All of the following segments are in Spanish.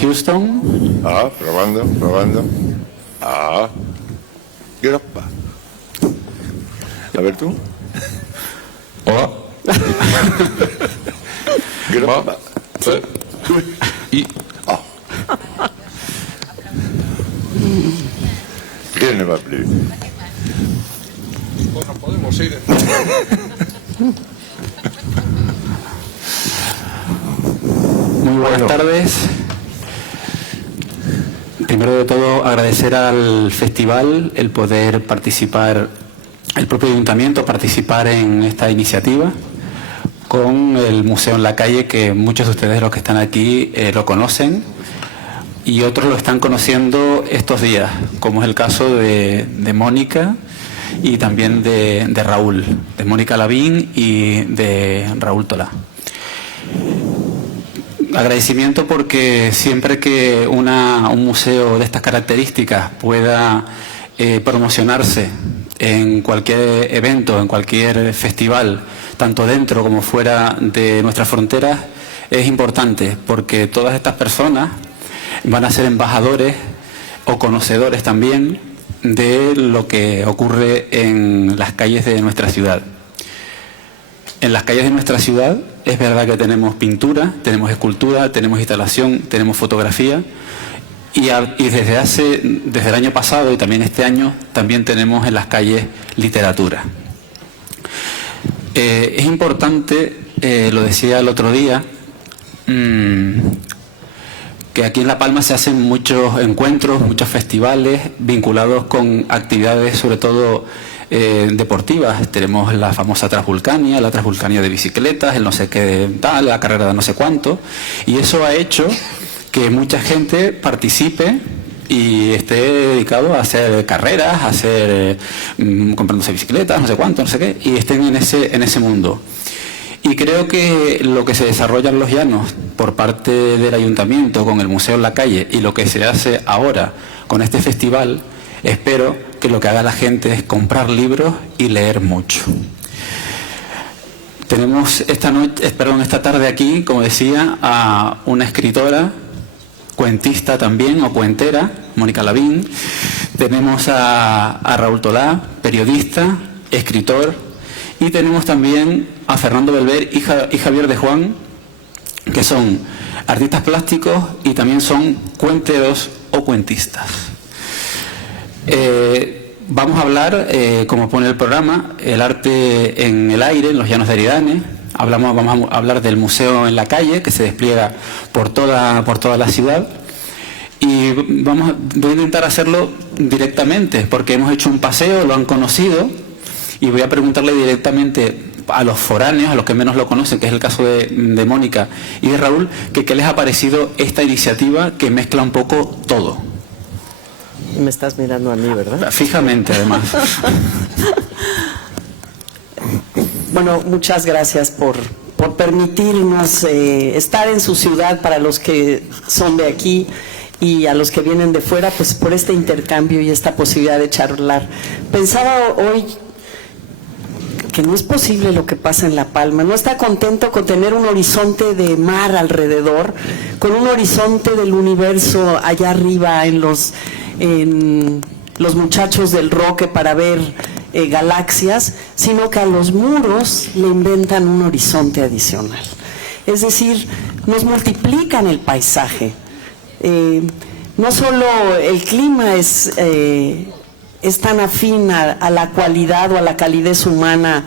Houston. Probando. Grappa. A ver tú. Hola. Grappa. Y Rien ne va plus. bueno, podemos ir. Muy buenas tardes. Primero de todo, agradecer al festival el poder participar, el propio ayuntamiento participar en esta iniciativa con el Museo en la Calle, que muchos de ustedes, los que están aquí, lo conocen y otros lo están conociendo estos días, como es el caso de Mónica y también de Raúl, de Mónica Lavín y de Raúl Tolá. Agradecimiento porque siempre que un museo de estas características pueda promocionarse en cualquier evento, en cualquier festival, tanto dentro como fuera de nuestras fronteras, es importante porque todas estas personas van a ser embajadores o conocedores también de lo que ocurre en las calles de nuestra ciudad. En las calles de nuestra ciudad es verdad que tenemos pintura, tenemos escultura, tenemos instalación, tenemos fotografía y desde el año pasado y también este año también tenemos en las calles literatura. Es importante, lo decía el otro día, que aquí en La Palma se hacen muchos encuentros, muchos festivales vinculados con actividades sobre todo deportivas. Tenemos la famosa Transvulcania, la Transvulcania de bicicletas, el no sé qué tal, la carrera de no sé cuánto, y eso ha hecho que mucha gente participe y esté dedicado a hacer carreras, a hacer comprándose bicicletas, no sé cuánto, no sé qué, y estén en ese mundo. Y creo que lo que se desarrolla en Los Llanos por parte del ayuntamiento con el Museo en la Calle y lo que se hace ahora con este festival, espero que lo que haga la gente es comprar libros y leer mucho. Tenemos esta tarde aquí, como decía, a una escritora, cuentista también, o cuentera, Mónica Lavín. Tenemos a Raúl Tolá, periodista, escritor. Y tenemos también a Fernando Belver y Javier de Juan, que son artistas plásticos y también son cuenteros o cuentistas. Vamos a hablar, como pone el programa, el arte en el aire, en los Llanos de Aridane. Vamos a hablar del museo en la calle, que se despliega por toda la ciudad. Y voy a intentar hacerlo directamente, porque hemos hecho un paseo, lo han conocido. Y voy a preguntarle directamente a los foráneos, a los que menos lo conocen, que es el caso de Mónica y de Raúl, que qué les ha parecido esta iniciativa que mezcla un poco todo. Me estás mirando a mí, ¿verdad? Fijamente, además. Bueno, muchas gracias por permitirnos estar en su ciudad para los que son de aquí y a los que vienen de fuera, pues por este intercambio y esta posibilidad de charlar. Pensaba hoy que no es posible lo que pasa en La Palma. No está contento con tener un horizonte de mar alrededor, con un horizonte del universo allá arriba en los muchachos del Roque para ver galaxias, sino que a los muros le inventan un horizonte adicional. Es decir, nos multiplican el paisaje. No solo el clima es tan afín a la cualidad o a la calidez humana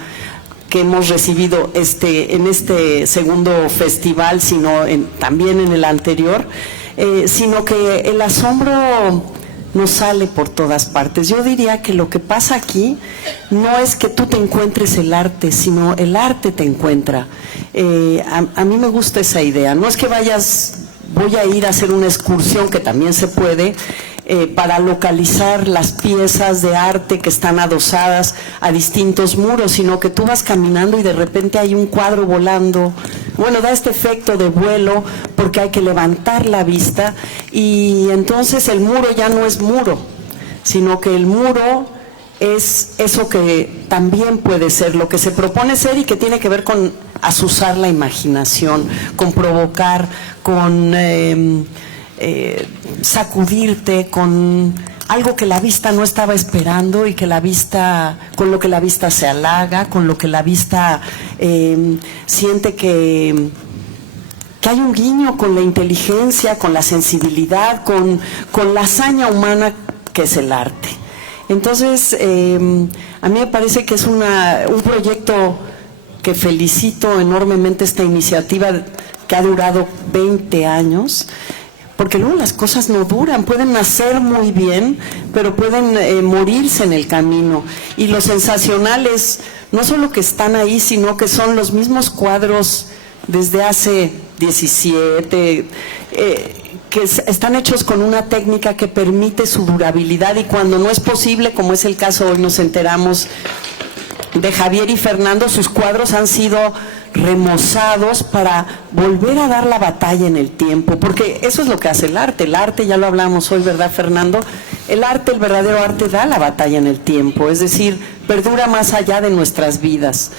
que hemos recibido en este segundo festival, sino también en el anterior, sino que el asombro nos sale por todas partes. Yo diría que lo que pasa aquí no es que tú te encuentres el arte, sino el arte te encuentra. A mí me gusta esa idea. No es que voy a ir a hacer una excursión, que también se puede, para localizar las piezas de arte que están adosadas a distintos muros, sino que tú vas caminando y de repente hay un cuadro volando. Bueno, da este efecto de vuelo porque hay que levantar la vista y entonces el muro ya no es muro, sino que el muro es eso que también puede ser, lo que se propone ser y que tiene que ver con azuzar la imaginación, con provocar, con sacudirte con algo que la vista no estaba esperando y que con lo que la vista se halaga, con lo que la vista siente que hay un guiño con la inteligencia, con la sensibilidad, con la hazaña humana que es el arte. Entonces, a mí me parece que es un proyecto que felicito enormemente, esta iniciativa que ha durado 20 años, porque luego las cosas no duran, pueden nacer muy bien, pero pueden morirse en el camino. Y lo sensacional es no solo que están ahí, sino que son los mismos cuadros desde hace 17, que están hechos con una técnica que permite su durabilidad, y cuando no es posible, como es el caso hoy nos enteramos de Javier y Fernando, sus cuadros han sido remozados para volver a dar la batalla en el tiempo, porque eso es lo que hace el arte. El arte, ya lo hablamos hoy, ¿verdad, Fernando? El verdadero arte da la batalla en el tiempo, es decir, perdura más allá de nuestras vidas.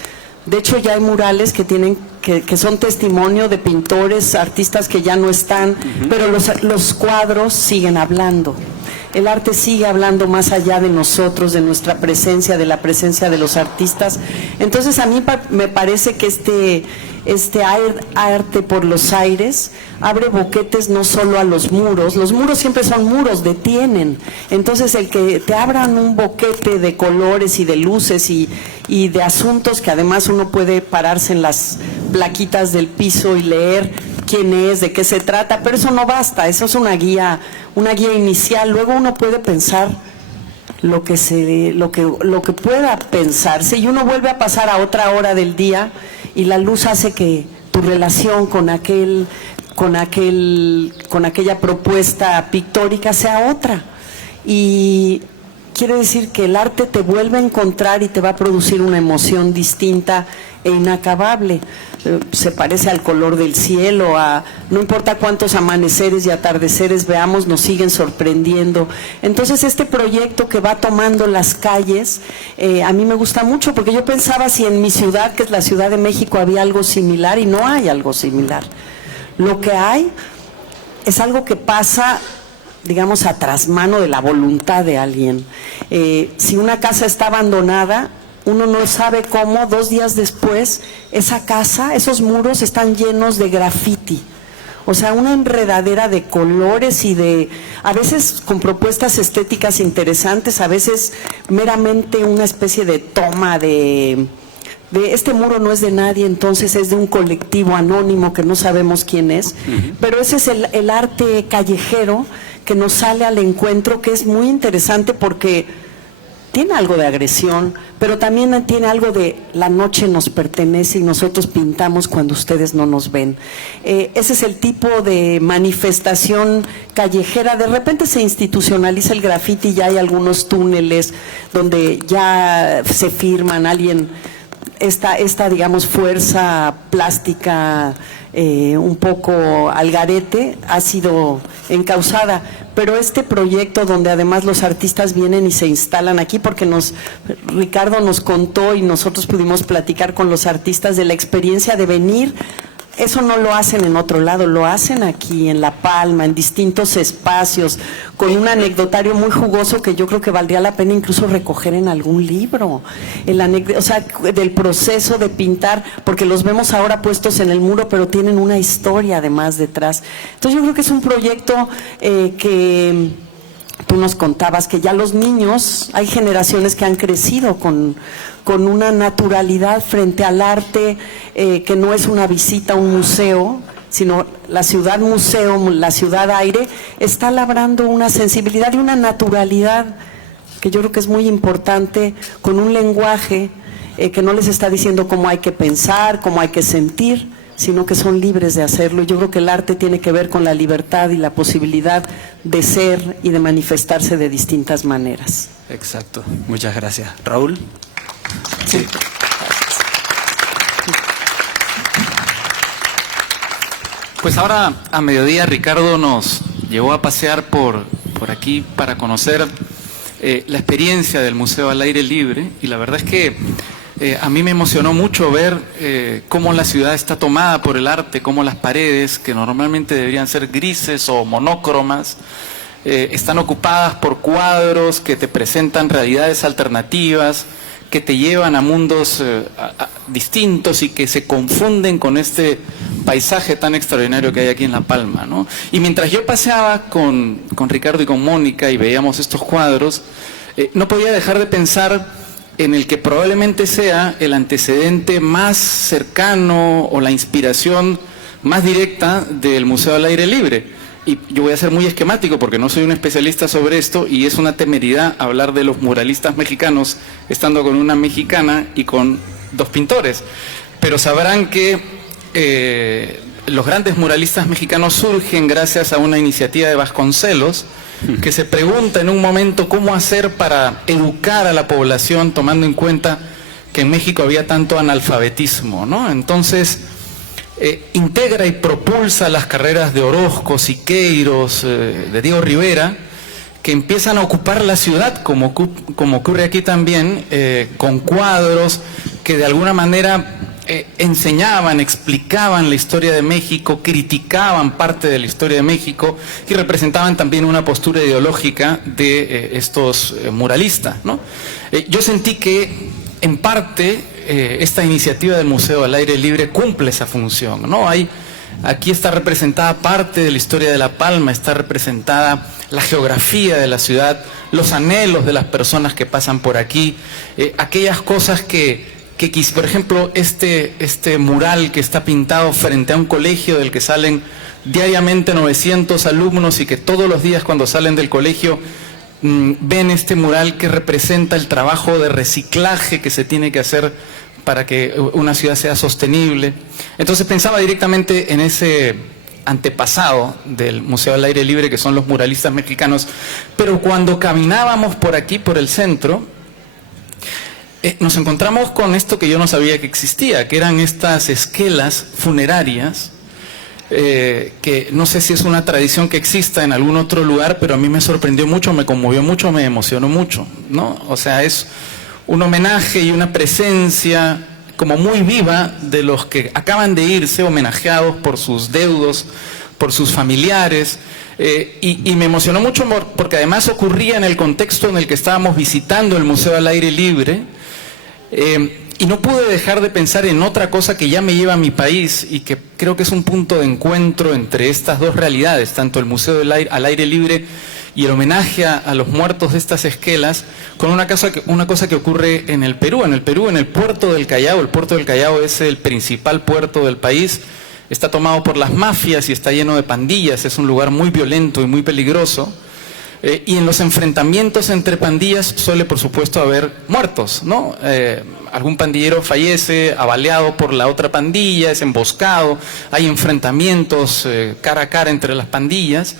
De hecho, ya hay murales que son testimonio de pintores, artistas que ya no están, pero los cuadros siguen hablando. El arte sigue hablando más allá de nosotros, de nuestra presencia, de la presencia de los artistas. Entonces, a mí me parece que este arte por los aires abre boquetes no solo a los muros siempre son muros, detienen. Entonces, el que te abran un boquete de colores y de luces y de asuntos que además uno puede pararse en las plaquitas del piso y leer quién es, de qué se trata, pero eso no basta, eso es una guía inicial. Luego uno puede pensar lo que pueda pensarse, y uno vuelve a pasar a otra hora del día, y la luz hace que tu relación con aquella propuesta pictórica sea otra. Y quiere decir que el arte te vuelve a encontrar y te va a producir una emoción distinta e inacabable. Se parece al color del cielo, no importa cuántos amaneceres y atardeceres veamos, nos siguen sorprendiendo. Entonces, este proyecto que va tomando las calles, a mí me gusta mucho, porque yo pensaba si en mi ciudad, que es la Ciudad de México, había algo similar, y no hay algo similar. Lo que hay es algo que pasa, digamos, a trasmano de la voluntad de alguien. Si una casa está abandonada, uno no sabe cómo, 2 días después, esa casa, esos muros están llenos de grafiti. O sea, una enredadera de colores y a veces con propuestas estéticas interesantes, a veces meramente una especie de toma de este muro no es de nadie, entonces es de un colectivo anónimo que no sabemos quién es. Pero ese es el arte callejero que nos sale al encuentro, que es muy interesante porque tiene algo de agresión, pero también tiene algo de la noche nos pertenece y nosotros pintamos cuando ustedes no nos ven. Ese es el tipo de manifestación callejera. De repente se institucionaliza el grafiti, ya hay algunos túneles donde ya se firman, esta digamos fuerza plástica un poco al garete ha sido encauzada, pero este proyecto donde además los artistas vienen y se instalan aquí, porque Ricardo nos contó y nosotros pudimos platicar con los artistas de la experiencia de venir. Eso no lo hacen en otro lado, lo hacen aquí en La Palma, en distintos espacios, con un anecdotario muy jugoso que yo creo que valdría la pena incluso recoger en algún libro. O sea, del proceso de pintar, porque los vemos ahora puestos en el muro, pero tienen una historia además detrás. Entonces yo creo que es un proyecto que tú nos contabas que ya los niños, hay generaciones que han crecido con una naturalidad frente al arte, que no es una visita a un museo, sino la ciudad museo, la ciudad aire, está labrando una sensibilidad y una naturalidad que yo creo que es muy importante, con un lenguaje que no les está diciendo cómo hay que pensar, cómo hay que sentir, sino que son libres de hacerlo. Y yo creo que el arte tiene que ver con la libertad y la posibilidad de ser y de manifestarse de distintas maneras. Exacto, muchas gracias. ¿Raúl? Sí. Pues ahora a mediodía Ricardo nos llevó a pasear por aquí para conocer la experiencia del Museo al Aire Libre, y la verdad es que A mí me emocionó mucho ver cómo la ciudad está tomada por el arte, cómo las paredes, que normalmente deberían ser grises o monócromas, están ocupadas por cuadros que te presentan realidades alternativas, que te llevan a mundos distintos y que se confunden con este paisaje tan extraordinario que hay aquí en La Palma, ¿no? Y mientras yo paseaba con Ricardo y con Mónica y veíamos estos cuadros, no podía dejar de pensar en el que probablemente sea el antecedente más cercano o la inspiración más directa del Museo al Aire Libre. Y yo voy a ser muy esquemático porque no soy un especialista sobre esto y es una temeridad hablar de los muralistas mexicanos estando con una mexicana y con dos pintores. Pero sabrán que los grandes muralistas mexicanos surgen gracias a una iniciativa de Vasconcelos, que se pregunta en un momento cómo hacer para educar a la población tomando en cuenta que en México había tanto analfabetismo, ¿no? Entonces integra y propulsa las carreras de Orozco, Siqueiros, de Diego Rivera, que empiezan a ocupar la ciudad, como ocurre aquí también, con cuadros que de alguna manera enseñaban, explicaban la historia de México, criticaban parte de la historia de México y representaban también una postura ideológica de estos muralistas, ¿no? Yo sentí que en parte esta iniciativa del Museo al Aire Libre cumple esa función, ¿no? Aquí está representada parte de la historia de La Palma, está representada la geografía de la ciudad, los anhelos de las personas que pasan por aquí, aquellas cosas que por ejemplo, este mural que está pintado frente a un colegio del que salen diariamente 900 alumnos y que todos los días cuando salen del colegio ven este mural que representa el trabajo de reciclaje que se tiene que hacer para que una ciudad sea sostenible. Entonces pensaba directamente en ese antepasado del Museo al Aire Libre, que son los muralistas mexicanos, pero cuando caminábamos por aquí, por el centro, nos encontramos con esto que yo no sabía que existía, que eran estas esquelas funerarias, que no sé si es una tradición que exista en algún otro lugar, pero a mí me sorprendió mucho, me conmovió mucho, me emocionó mucho, ¿no? O sea, es un homenaje y una presencia como muy viva de los que acaban de irse, homenajeados por sus deudos, por sus familiares, y me emocionó mucho porque además ocurría en el contexto en el que estábamos visitando el Museo al Aire Libre. Y no pude dejar de pensar en otra cosa que ya me lleva a mi país y que creo que es un punto de encuentro entre estas dos realidades, tanto el Museo al Aire Libre y el homenaje a los muertos de estas esquelas, con una cosa que ocurre en el Perú. En el puerto del Callao. El puerto del Callao es el principal puerto del país, está tomado por las mafias y está lleno de pandillas, es un lugar muy violento y muy peligroso. Y en los enfrentamientos entre pandillas suele, por supuesto, haber muertos, ¿no? Algún pandillero fallece, abaleado por la otra pandilla, es emboscado, hay enfrentamientos cara a cara entre las pandillas.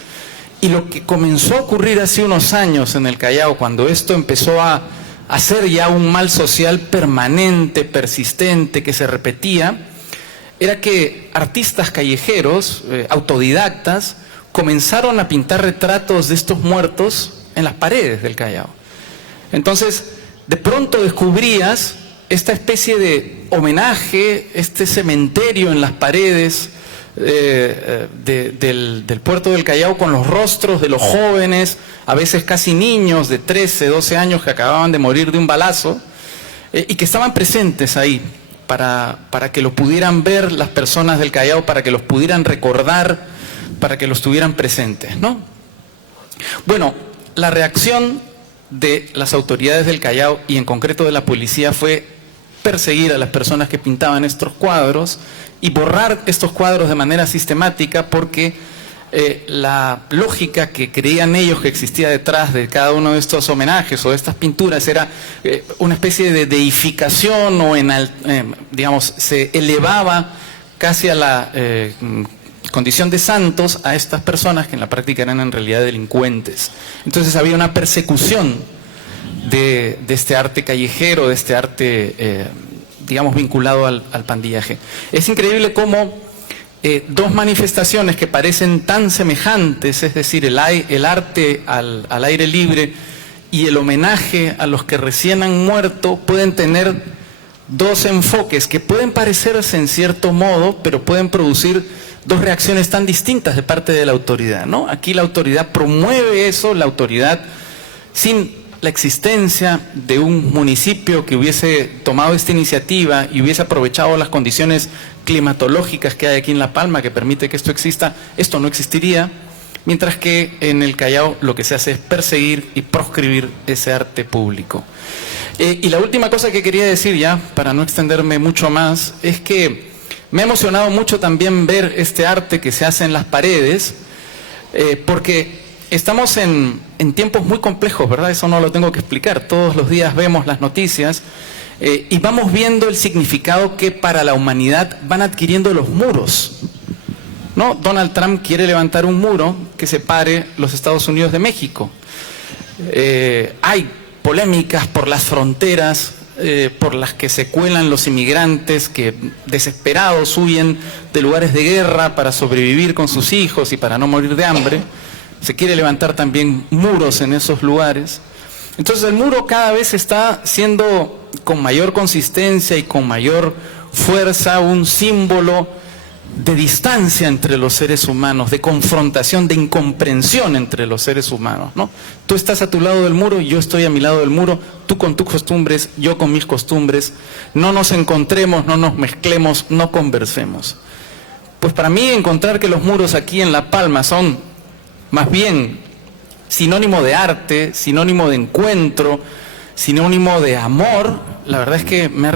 Y lo que comenzó a ocurrir hace unos años en el Callao, cuando esto empezó a ser ya un mal social permanente, persistente, que se repetía, era que artistas callejeros, autodidactas, comenzaron a pintar retratos de estos muertos en las paredes del Callao. Entonces, de pronto descubrías esta especie de homenaje, este cementerio en las paredes del puerto del Callao, con los rostros de los jóvenes, a veces casi niños de 13, 12 años que acababan de morir de un balazo, y que estaban presentes ahí para que lo pudieran ver las personas del Callao, para que los pudieran recordar, para que los tuvieran presentes, ¿no? Bueno, la reacción de las autoridades del Callao y en concreto de la policía fue perseguir a las personas que pintaban estos cuadros y borrar estos cuadros de manera sistemática, porque la lógica que creían ellos que existía detrás de cada uno de estos homenajes o de estas pinturas era una especie de deificación o digamos, se elevaba casi a la condición de santos a estas personas que en la práctica eran en realidad delincuentes. Entonces había una persecución de este arte callejero, de este arte, digamos, vinculado al pandillaje. Es increíble cómo dos manifestaciones que parecen tan semejantes, es decir, el arte al aire libre y el homenaje a los que recién han muerto, pueden tener dos enfoques que pueden parecerse en cierto modo, pero pueden producir dos reacciones tan distintas de parte de la autoridad, ¿no? Aquí la autoridad promueve eso, la autoridad, sin la existencia de un municipio que hubiese tomado esta iniciativa y hubiese aprovechado las condiciones climatológicas que hay aquí en La Palma, que permite que esto exista, esto no existiría, mientras que en el Callao lo que se hace es perseguir y proscribir ese arte público. Y la última cosa que quería decir ya, para no extenderme mucho más, es que me ha emocionado mucho también ver este arte que se hace en las paredes, porque estamos en tiempos muy complejos, ¿verdad? Eso no lo tengo que explicar. Todos los días vemos las noticias y vamos viendo el significado que para la humanidad van adquiriendo los muros, ¿no? Donald Trump quiere levantar un muro que separe los Estados Unidos de México. Hay polémicas por las fronteras, por las que se cuelan los inmigrantes que desesperados huyen de lugares de guerra para sobrevivir con sus hijos y para no morir de hambre. Se quiere levantar también muros en esos lugares. Entonces el muro cada vez está siendo con mayor consistencia y con mayor fuerza un símbolo de distancia entre los seres humanos, de confrontación, de incomprensión entre los seres humanos, ¿no? Tú estás a tu lado del muro, yo estoy a mi lado del muro, tú con tus costumbres, yo con mis costumbres, no nos encontremos, no nos mezclemos, no conversemos. Pues para mí encontrar que los muros aquí en La Palma son más bien sinónimo de arte, sinónimo de encuentro, sinónimo de amor, la verdad es que me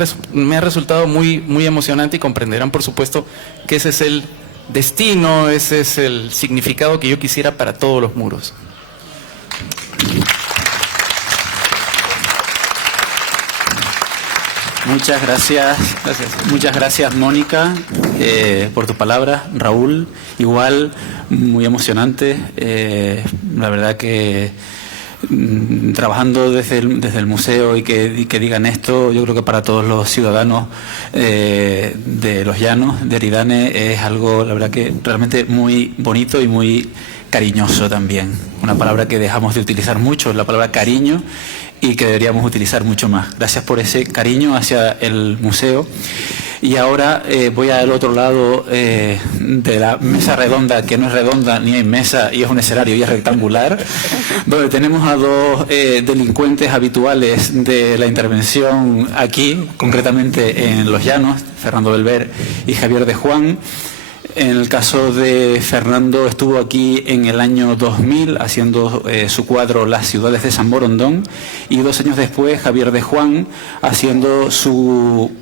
ha resultado muy, muy emocionante y comprenderán, por supuesto, que ese es el destino, ese es el significado que yo quisiera para todos los muros. Muchas gracias. Muchas gracias, Mónica, por tus palabras. Raúl, igual, muy emocionante. La verdad que trabajando desde el museo y que digan esto, yo creo que para todos los ciudadanos de los Llanos, de Eridane, es algo, la verdad, que realmente muy bonito y muy cariñoso también. Una palabra que dejamos de utilizar mucho, la palabra cariño, y que deberíamos utilizar mucho más. Gracias por ese cariño hacia el museo. Y ahora voy al otro lado de la mesa redonda, que no es redonda ni hay mesa, y es un escenario y es rectangular, donde tenemos a dos delincuentes habituales de la intervención aquí, concretamente en Los Llanos, Fernando Belver y Javier de Juan. En el caso de Fernando, estuvo aquí en el año 2000 haciendo su cuadro Las ciudades de San Borondón, y 2 años después Javier de Juan haciendo su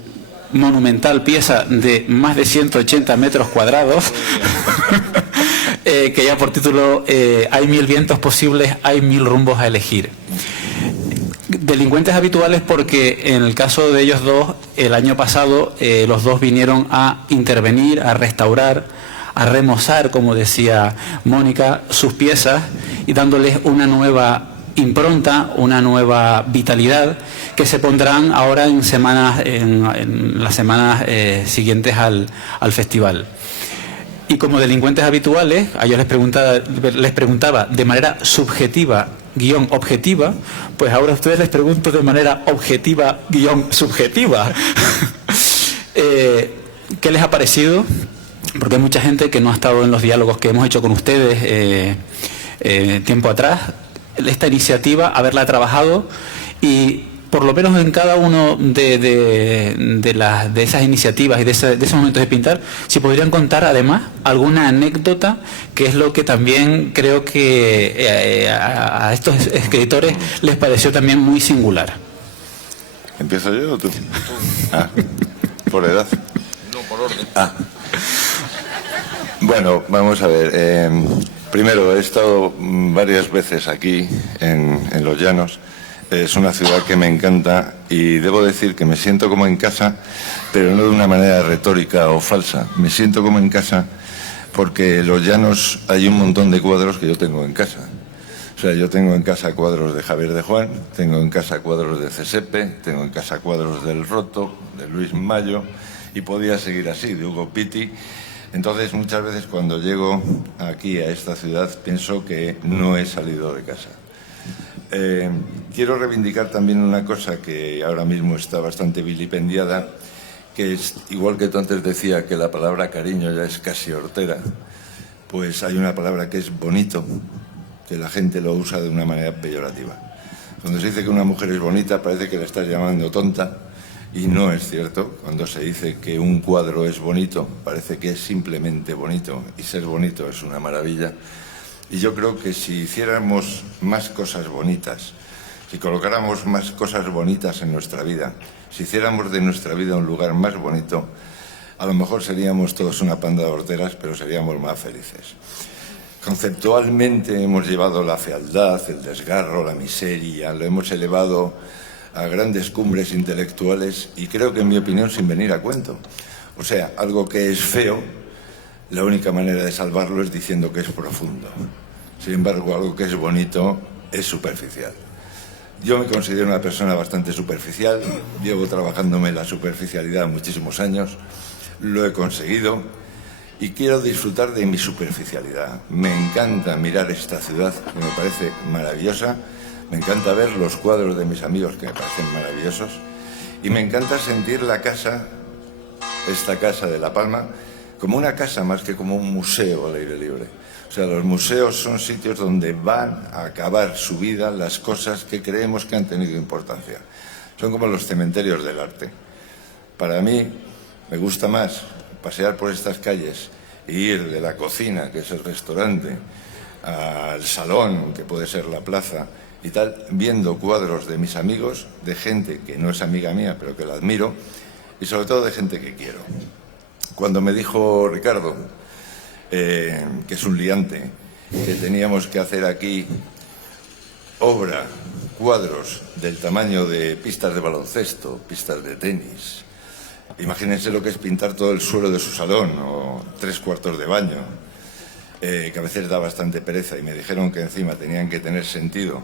monumental pieza de más de 180 metros cuadrados que ya por título Hay 1000 vientos posibles, hay 1000 rumbos a elegir. Delincuentes habituales porque en el caso de ellos dos, el año pasado los dos vinieron a intervenir, a restaurar, a remozar, como decía Mónica, sus piezas y dándoles una nueva impronta, una nueva vitalidad, que se pondrán ahora en las semanas siguientes al festival. Y como delincuentes habituales, a ellos les preguntaba de manera subjetiva / objetiva, pues ahora a ustedes les pregunto de manera objetiva / subjetiva. ¿Qué les ha parecido? Porque hay mucha gente que no ha estado en los diálogos que hemos hecho con ustedes tiempo atrás. Esta iniciativa, haberla trabajado, y por lo menos en cada uno de esas iniciativas y de esos momentos de pintar, si podrían contar además alguna anécdota, que es lo que también creo que a estos escritores les pareció también muy singular. ¿Empiezo yo o tú? Por edad. No, por orden. Bueno, vamos a ver. Primero, he estado varias veces aquí en Los Llanos. Es una ciudad que me encanta y debo decir que me siento como en casa, pero no de una manera retórica o falsa. Me siento como en casa porque en Los Llanos hay un montón de cuadros que yo tengo en casa. O sea, yo tengo en casa cuadros de Javier de Juan, tengo en casa cuadros de Cesepe, tengo en casa cuadros del Roto, de Luis Mayo, y podía seguir así, de Hugo Pitti. Entonces, muchas veces cuando llego aquí a esta ciudad pienso que no he salido de casa. Quiero reivindicar también una cosa que ahora mismo está bastante vilipendiada, que es, igual que tú antes decía que la palabra cariño ya es casi hortera, pues hay una palabra que es bonito, que la gente lo usa de una manera peyorativa. Cuando se dice que una mujer es bonita parece que la estás llamando tonta, y no es cierto. Cuando se dice que un cuadro es bonito parece que es simplemente bonito, y ser bonito es una maravilla. Y yo creo que si hiciéramos más cosas bonitas, si colocáramos más cosas bonitas en nuestra vida, si hiciéramos de nuestra vida un lugar más bonito, a lo mejor seríamos todos una panda de horteras, pero seríamos más felices. Conceptualmente hemos llevado la fealdad, el desgarro, la miseria, lo hemos elevado a grandes cumbres intelectuales y creo que, en mi opinión, sin venir a cuento. O sea, algo que es feo, la única manera de salvarlo es diciendo que es profundo. Sin embargo, algo que es bonito es superficial. Yo me considero una persona bastante superficial, llevo trabajándome la superficialidad muchísimos años, lo he conseguido y quiero disfrutar de mi superficialidad. Me encanta mirar esta ciudad, que me parece maravillosa, me encanta ver los cuadros de mis amigos, que me parecen maravillosos, y me encanta sentir la casa, esta casa de La Palma, como una casa más que como un museo al aire libre. O sea, los museos son sitios donde van a acabar su vida las cosas que creemos que han tenido importancia. Son como los cementerios del arte. Para mí me gusta más pasear por estas calles e ir de la cocina, que es el restaurante, al salón, que puede ser la plaza, y tal, viendo cuadros de mis amigos, de gente que no es amiga mía, pero que la admiro, y sobre todo de gente que quiero. Cuando me dijo Ricardo, que es un liante, que teníamos que hacer aquí obra, cuadros del tamaño de pistas de baloncesto, pistas de tenis. Imagínense lo que es pintar todo el suelo de su salón o 3 cuartos de baño, que a veces da bastante pereza, y me dijeron que encima tenían que tener sentido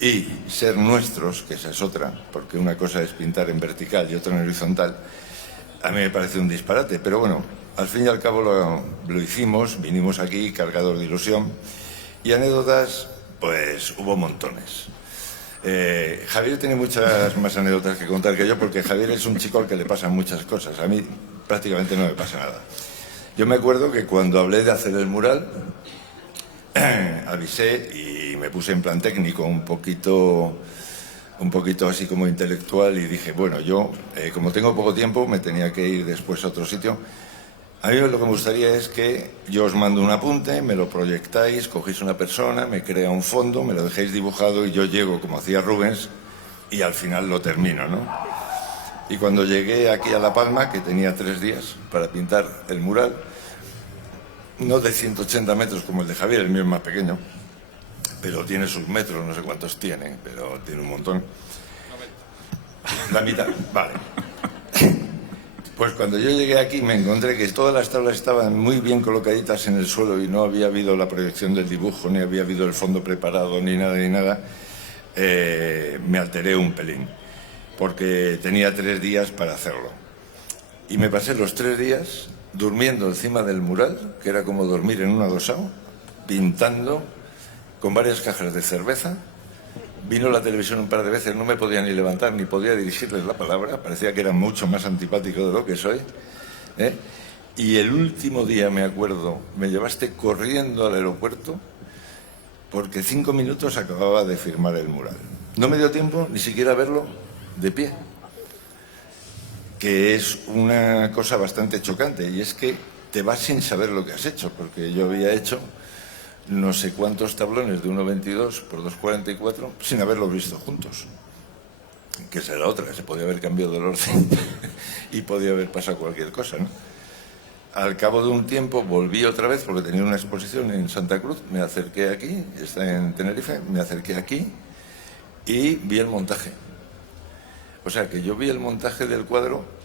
y ser nuestros, que esa es otra, porque una cosa es pintar en vertical y otra en horizontal. A mí me parece un disparate, pero bueno, al fin y al cabo lo hicimos, vinimos aquí cargados de ilusión, y anécdotas, pues hubo montones. Javier tiene muchas más anécdotas que contar que yo, porque Javier es un chico al que le pasan muchas cosas. A mí prácticamente no me pasa nada. Yo me acuerdo que cuando hablé de hacer el mural, avisé y me puse en plan técnico, un poquito así como intelectual, y dije, bueno, yo, como tengo poco tiempo, me tenía que ir después a otro sitio. A mí lo que me gustaría es que yo os mando un apunte, me lo proyectáis, cogéis una persona, me crea un fondo, me lo dejéis dibujado y yo llego, como hacía Rubens, y al final lo termino, ¿no? Y cuando llegué aquí a La Palma, que tenía 3 días para pintar el mural, no de 180 metros como el de Javier, el mío es más pequeño, pero tiene sus metros, no sé cuántos tiene, pero tiene un montón. 90. La mitad, vale. Pues cuando yo llegué aquí me encontré que todas las tablas estaban muy bien colocaditas en el suelo y no había habido la proyección del dibujo, ni había habido el fondo preparado, ni nada. Me alteré un pelín, porque tenía 3 días para hacerlo. Y me pasé los 3 días durmiendo encima del mural, que era como dormir en un adosado, pintando, con varias cajas de cerveza. Vino la televisión un par de veces, no me podía ni levantar, ni podía dirigirles la palabra, parecía que era mucho más antipático de lo que soy, ¿eh? Y el último día, me acuerdo, me llevaste corriendo al aeropuerto, porque 5 minutos acababa de firmar el mural. No me dio tiempo ni siquiera a verlo de pie, que es una cosa bastante chocante, y es que te vas sin saber lo que has hecho, porque yo había hecho no sé cuántos tablones de 1,22 por 2,44 sin haberlos visto juntos, que esa era otra, se podía haber cambiado el orden y podía haber pasado cualquier cosa, ¿no? Al cabo de un tiempo volví otra vez porque tenía una exposición en Santa Cruz, me acerqué aquí, está en Tenerife, me acerqué aquí y vi el montaje. O sea que yo vi el montaje del cuadro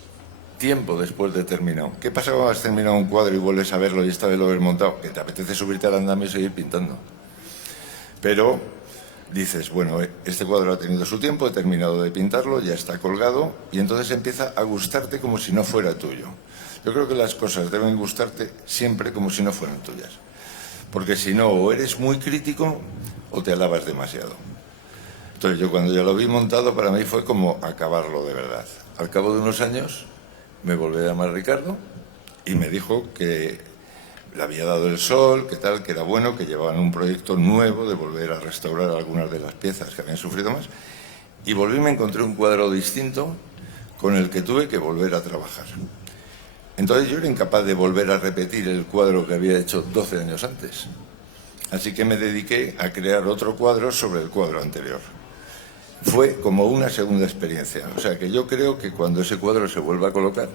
tiempo después de terminado. ¿Qué pasa cuando has terminado un cuadro y vuelves a verlo y esta vez lo ves montado? Que te apetece subirte al andamio y seguir pintando. Pero dices, bueno, este cuadro ha tenido su tiempo, he terminado de pintarlo, ya está colgado, y entonces empieza a gustarte como si no fuera tuyo. Yo creo que las cosas deben gustarte siempre como si no fueran tuyas. Porque si no, o eres muy crítico o te alabas demasiado. Entonces yo cuando ya lo vi montado, para mí fue como acabarlo de verdad. Al cabo de unos años me volvió a llamar Ricardo y me dijo que le había dado el sol, que tal, que era bueno, que llevaban un proyecto nuevo de volver a restaurar algunas de las piezas que habían sufrido más. Y volví y me encontré un cuadro distinto con el que tuve que volver a trabajar. Entonces yo era incapaz de volver a repetir el cuadro que había hecho 12 años antes. Así que me dediqué a crear otro cuadro sobre el cuadro anterior. Fue como una segunda experiencia. O sea que yo creo que cuando ese cuadro se vuelva a colocar,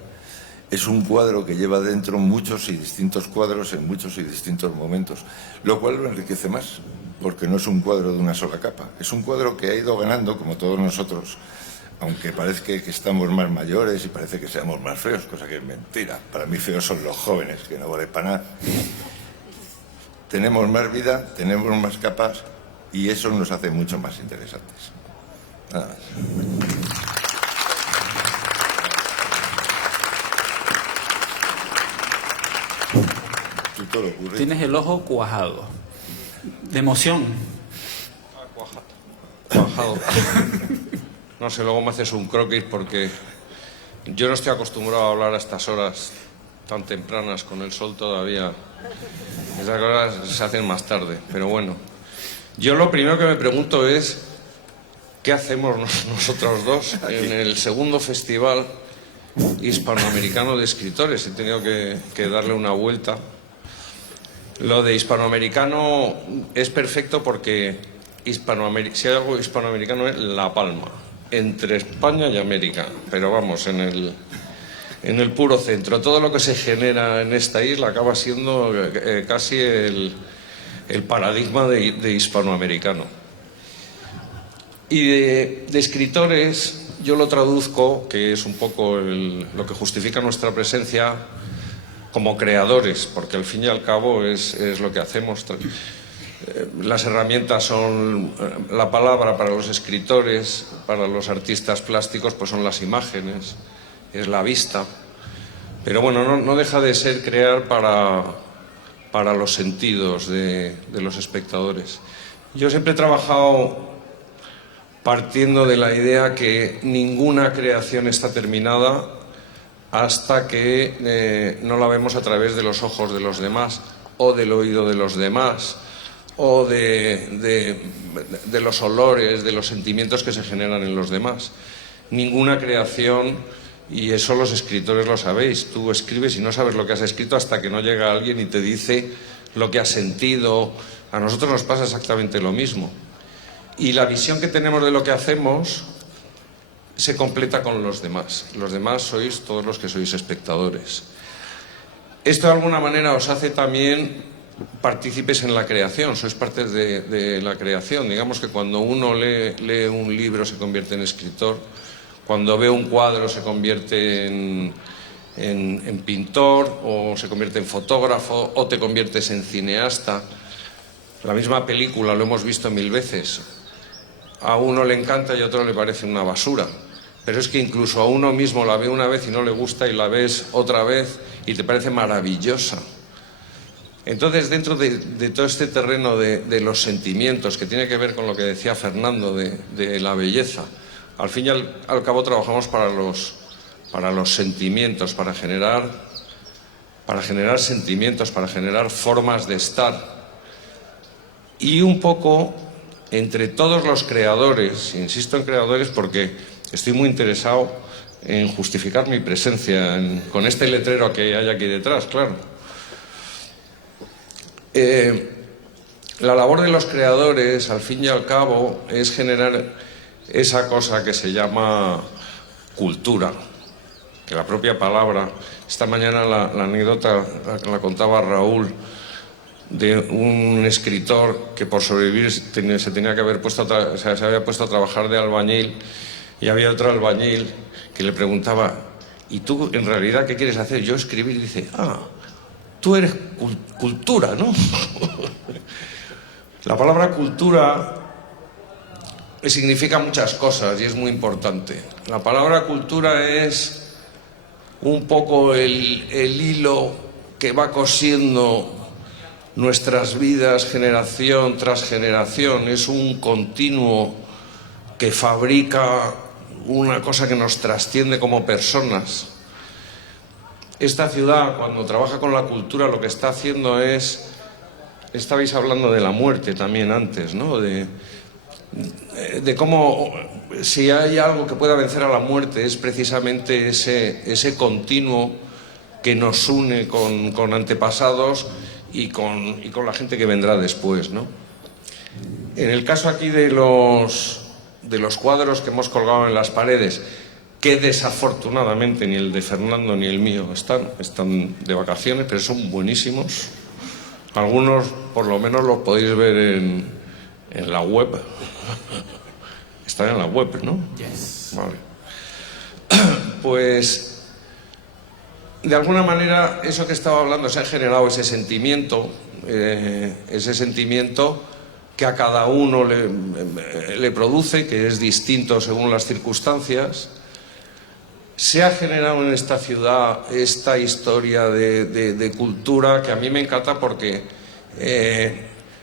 es un cuadro que lleva dentro muchos y distintos cuadros en muchos y distintos momentos, lo cual lo enriquece más, porque no es un cuadro de una sola capa. Es un cuadro que ha ido ganando, como todos nosotros, aunque parezca que estamos más mayores y parece que seamos más feos, cosa que es mentira. Para mí feos son los jóvenes, que no valen para nada. Tenemos más vida, tenemos más capas y eso nos hace mucho más interesantes. Nada más. Tienes el ojo cuajado, de emoción. Cuajado. No sé, luego me haces un croquis porque yo no estoy acostumbrado a hablar a estas horas tan tempranas con el sol todavía. Esas cosas se hacen más tarde, pero bueno. Yo lo primero que me pregunto es ¿qué hacemos nosotros dos en el segundo festival hispanoamericano de escritores? He tenido que darle una vuelta. Lo de hispanoamericano es perfecto porque si hay algo hispanoamericano es La Palma, entre España y América, pero vamos, en el puro centro. Todo lo que se genera en esta isla acaba siendo casi el paradigma de hispanoamericano. Y de escritores yo lo traduzco, que es un poco lo que justifica nuestra presencia, como creadores, porque al fin y al cabo es lo que hacemos. Las herramientas son la palabra para los escritores, para los artistas plásticos pues son las imágenes, es la vista. Pero bueno, no deja de ser crear para los sentidos de los espectadores. Yo siempre he trabajado partiendo de la idea que ninguna creación está terminada hasta que no la vemos a través de los ojos de los demás, o del oído de los demás, o de los olores, de los sentimientos que se generan en los demás. Ninguna creación, y eso los escritores lo sabéis, tú escribes y no sabes lo que has escrito hasta que no llega alguien y te dice lo que has sentido. A nosotros nos pasa exactamente lo mismo. Y la visión que tenemos de lo que hacemos se completa con los demás. Los demás sois todos los que sois espectadores. Esto de alguna manera os hace también partícipes en la creación, sois partes de la creación. Digamos que cuando uno lee un libro se convierte en escritor, cuando ve un cuadro se convierte en pintor, o se convierte en fotógrafo, o te conviertes en cineasta. La misma película lo hemos visto 1000 veces. A uno le encanta y a otro le parece una basura. Pero es que incluso a uno mismo la ve una vez y no le gusta y la ves otra vez y te parece maravillosa. Entonces, dentro de todo este terreno de los sentimientos, que tiene que ver con lo que decía Fernando de la belleza, al fin y al cabo trabajamos para los sentimientos, para generar sentimientos, para generar formas de estar. Y un poco entre todos los creadores, insisto en creadores porque estoy muy interesado en justificar mi presencia con este letrero que hay aquí detrás, claro. La labor de los creadores, al fin y al cabo, es generar esa cosa que se llama cultura, que la propia palabra. Esta mañana la anécdota la contaba Raúl, de un escritor que por sobrevivir se tenía que haber puesto se había puesto a trabajar de albañil, y había otro albañil que le preguntaba: ¿y tú en realidad qué quieres hacer? Yo escribir. Y dice: tú eres cultura, ¿no? La palabra cultura significa muchas cosas y es muy importante. La palabra cultura es un poco el hilo que va cosiendo nuestras vidas generación tras generación, es un continuo que fabrica una cosa que nos trasciende como personas. Esta ciudad, cuando trabaja con la cultura, lo que está haciendo es... Estabais hablando de la muerte también antes, ¿no? De cómo, si hay algo que pueda vencer a la muerte, es precisamente ese continuo que nos une con antepasados y con la gente que vendrá después, ¿no? En el caso aquí de los cuadros que hemos colgado en las paredes, que desafortunadamente ni el de Fernando ni el mío están de vacaciones, pero son buenísimos. Algunos por lo menos los podéis ver en la web. Están en la web, ¿no? Yes. Vale. Pues de alguna manera eso que estaba hablando, se ha generado ese sentimiento que a cada uno le produce, que es distinto según las circunstancias. Se ha generado en esta ciudad esta historia de cultura que a mí me encanta porque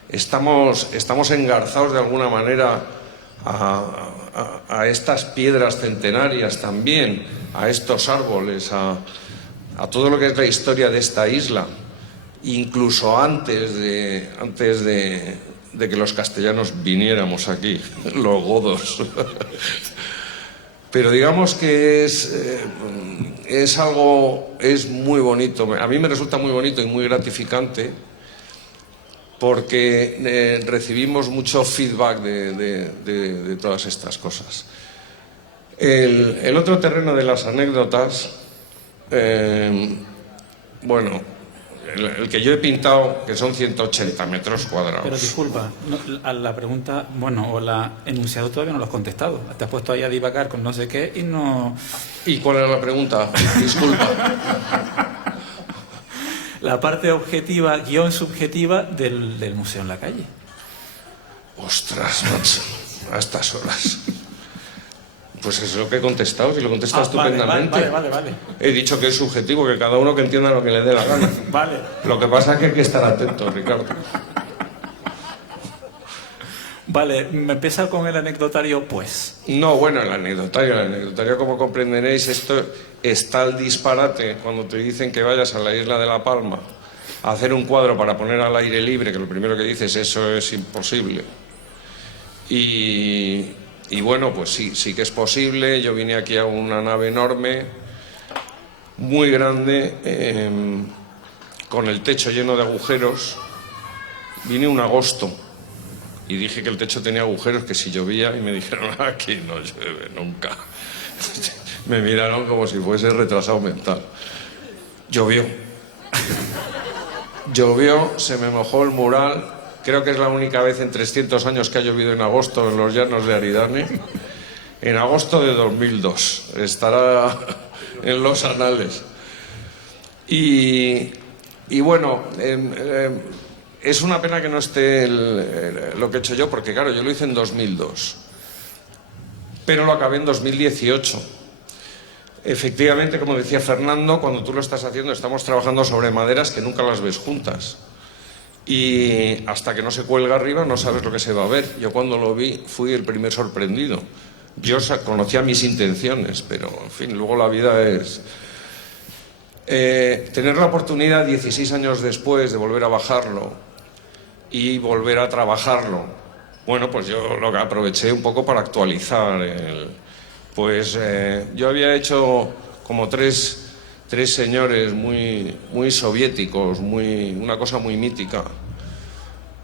estamos engarzados de alguna manera a estas piedras centenarias también, a estos árboles, a todo lo que es la historia de esta isla, incluso antes de que los castellanos viniéramos aquí, los godos. Pero digamos que es muy bonito. A mí me resulta muy bonito y muy gratificante porque recibimos mucho feedback de todas estas cosas. El otro terreno de las anécdotas, bueno, el que yo he pintado, que son 180 metros cuadrados. Pero disculpa, a la pregunta, bueno, o la enunciado todavía no lo has contestado. Te has puesto ahí a divagar con no sé qué y no... ¿Y cuál era la pregunta? Disculpa. La parte objetiva, guión subjetiva del museo en la calle. Ostras, macho, a estas horas. Pues es lo que he contestado, si lo he contestado estupendamente. Vale. He dicho que es subjetivo, que cada uno que entienda lo que le dé la gana. Vale. Lo que pasa es que hay que estar atento, Ricardo. Vale, ¿me empieza con el anecdotario, pues? No, bueno, el anecdotario, como comprenderéis, esto está al disparate cuando te dicen que vayas a la isla de La Palma a hacer un cuadro para poner al aire libre, que lo primero que dices, eso es imposible. Y bueno, pues sí que es posible. Yo vine aquí a una nave enorme, muy grande, con el techo lleno de agujeros. Vine un agosto y dije que el techo tenía agujeros, que si llovía, y me dijeron, aquí no llueve nunca. Me miraron como si fuese retrasado mental. Llovió. Llovió, se me mojó el mural. Creo que es la única vez en 300 años que ha llovido en agosto en los llanos de Aridane. En agosto de 2002. Estará en los anales. Y bueno, es una pena que no esté lo que he hecho yo, porque claro, yo lo hice en 2002. Pero lo acabé en 2018. Efectivamente, como decía Fernando, cuando tú lo estás haciendo, estamos trabajando sobre maderas que nunca las ves juntas. Y hasta que no se cuelga arriba no sabes lo que se va a ver. Yo cuando lo vi fui el primer sorprendido. Yo conocía mis intenciones, pero en fin, luego la vida es... tener la oportunidad 16 años después de volver a bajarlo y volver a trabajarlo, bueno, pues yo lo que aproveché un poco para actualizar yo había hecho como tres señores muy soviéticos, una cosa muy mítica,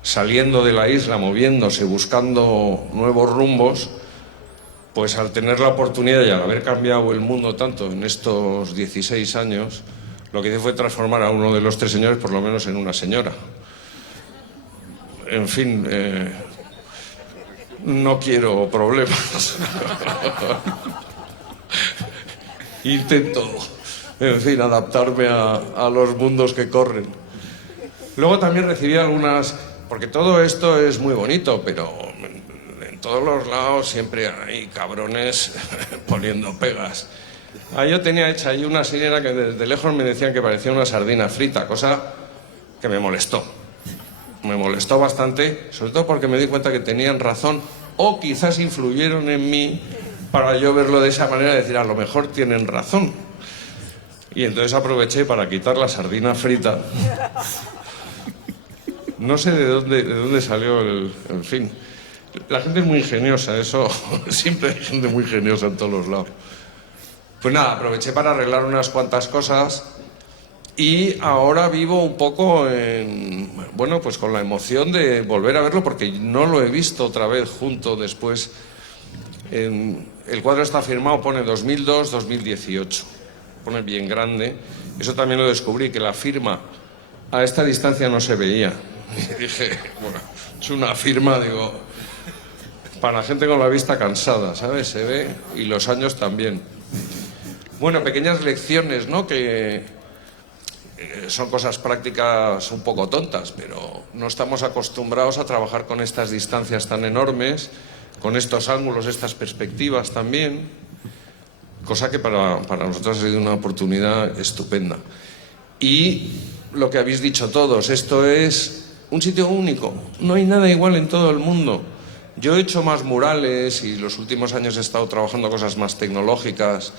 saliendo de la isla, moviéndose, buscando nuevos rumbos. Pues al tener la oportunidad y al haber cambiado el mundo tanto en estos 16 años, lo que hice fue transformar a uno de los tres señores por lo menos en una señora. En fin, no quiero problemas. Intento, en fin, adaptarme a los mundos que corren. Luego también recibí algunas... Porque todo esto es muy bonito, pero en todos los lados siempre hay cabrones poniendo pegas. Yo tenía hecha ahí una sirena que desde lejos me decían que parecía una sardina frita, cosa que me molestó. me molestó bastante, sobre todo porque me di cuenta que tenían razón, o quizás influyeron en mí para yo verlo de esa manera y decir, a lo mejor tienen razón. Y entonces aproveché para quitar la sardina frita. No sé de dónde salió en fin. La gente es muy ingeniosa, eso siempre hay gente muy ingeniosa en todos los lados. Pues nada, aproveché para arreglar unas cuantas cosas y ahora vivo un poco bueno, pues con la emoción de volver a verlo porque no lo he visto otra vez junto después. El cuadro está firmado, pone 2002-2018, pone bien grande. Eso también lo descubrí, que la firma a esta distancia no se veía. Y dije, bueno, es una firma, digo, para gente con la vista cansada, ¿sabes? Se ve, y los años también. Bueno, pequeñas lecciones, ¿no? Que son cosas prácticas un poco tontas, pero no estamos acostumbrados a trabajar con estas distancias tan enormes, con estos ángulos, estas perspectivas también, cosa que para nosotros ha sido una oportunidad estupenda. Y lo que habéis dicho todos, esto es un sitio único, no hay nada igual en todo el mundo. Yo he hecho más murales y los últimos años he estado trabajando cosas más tecnológicas,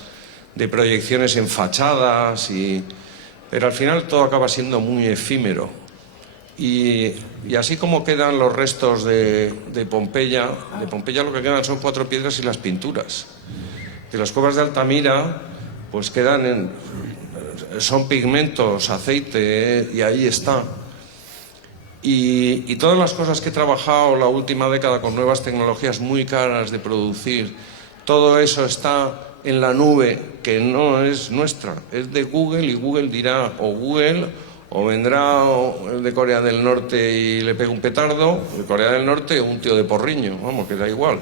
de proyecciones en fachadas, pero al final todo acaba siendo muy efímero. Y así como quedan los restos de Pompeya lo que quedan son 4 piedras y las pinturas. De las cuevas de Altamira, pues quedan son pigmentos, aceite, y ahí está. Y todas las cosas que he trabajado la última década con nuevas tecnologías muy caras de producir, todo eso está en la nube, que no es nuestra, es de Google, y Google dirá, o Google, o vendrá el de Corea del Norte y le pega un petardo, de Corea del Norte un tío de Porriño, vamos, que da igual.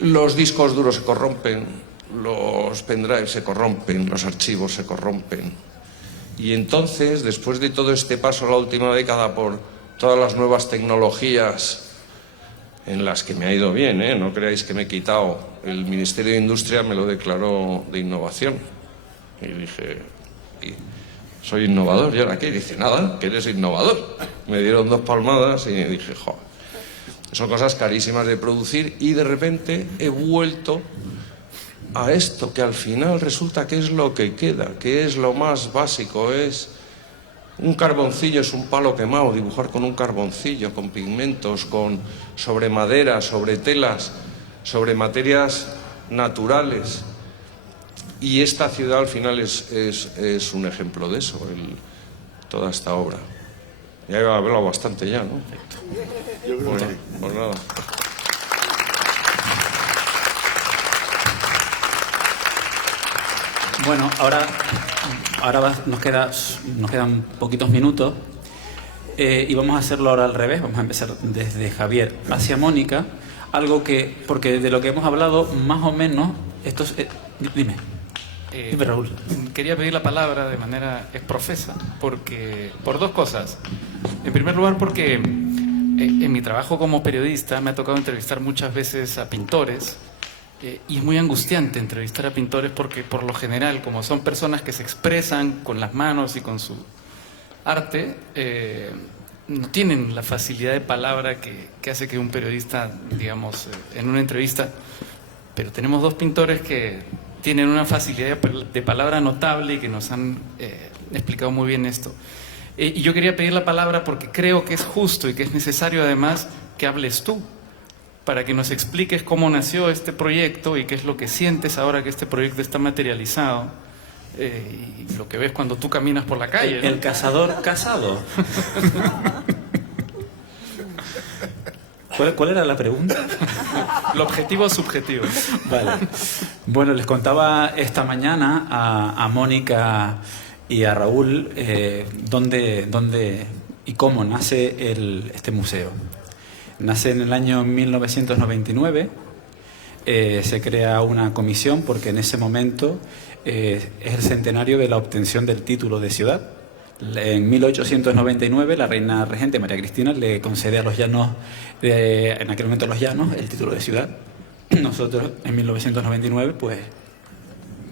Los discos duros se corrompen, los pendrives se corrompen, los archivos se corrompen. Y entonces, después de todo este paso la última década por todas las nuevas tecnologías, en las que me ha ido bien, no creáis que me he quitado. El Ministerio de Industria me lo declaró de innovación. Y dije, soy innovador. ¿Y ahora qué? Y dice, nada, que eres innovador. Me dieron 2 palmadas y dije, joder. Son cosas carísimas de producir y de repente he vuelto a esto, que al final resulta que es lo que queda, que es lo más básico, es un carboncillo, es un palo quemado, dibujar con un carboncillo, con pigmentos, sobre madera, sobre telas, sobre materias naturales. Y esta ciudad al final es un ejemplo de eso, toda esta obra. Ya he hablado bastante ya, ¿no? Bueno, pues nada. Bueno, ahora nos quedan poquitos minutos y vamos a hacerlo ahora al revés. Vamos a empezar desde Javier hacia Mónica, porque de lo que hemos hablado más o menos, dime. Dime, Raúl. Quería pedir la palabra de manera exprofesa por 2 cosas. En primer lugar, porque en mi trabajo como periodista me ha tocado entrevistar muchas veces a pintores. Y es muy angustiante entrevistar a pintores porque por lo general, como son personas que se expresan con las manos y con su arte, no tienen la facilidad de palabra que hace que un periodista, digamos, en una entrevista. Pero tenemos 2 pintores que tienen una facilidad de palabra notable y que nos han explicado muy bien esto. Y yo quería pedir la palabra porque creo que es justo y que es necesario además que hables tú, para que nos expliques cómo nació este proyecto y qué es lo que sientes ahora que este proyecto está materializado, y lo que ves cuando tú caminas por la calle, ¿no? El cazador casado. ¿Cuál era la pregunta? El objetivo subjetivo. Vale. Bueno, les contaba esta mañana a Mónica y a Raúl dónde y cómo nace este museo. Nace en el año 1999, se crea una comisión porque en ese momento es el centenario de la obtención del título de ciudad. En 1899 la reina regente María Cristina le concede a los llanos, en aquel momento los llanos, el título de ciudad. Nosotros en 1999 pues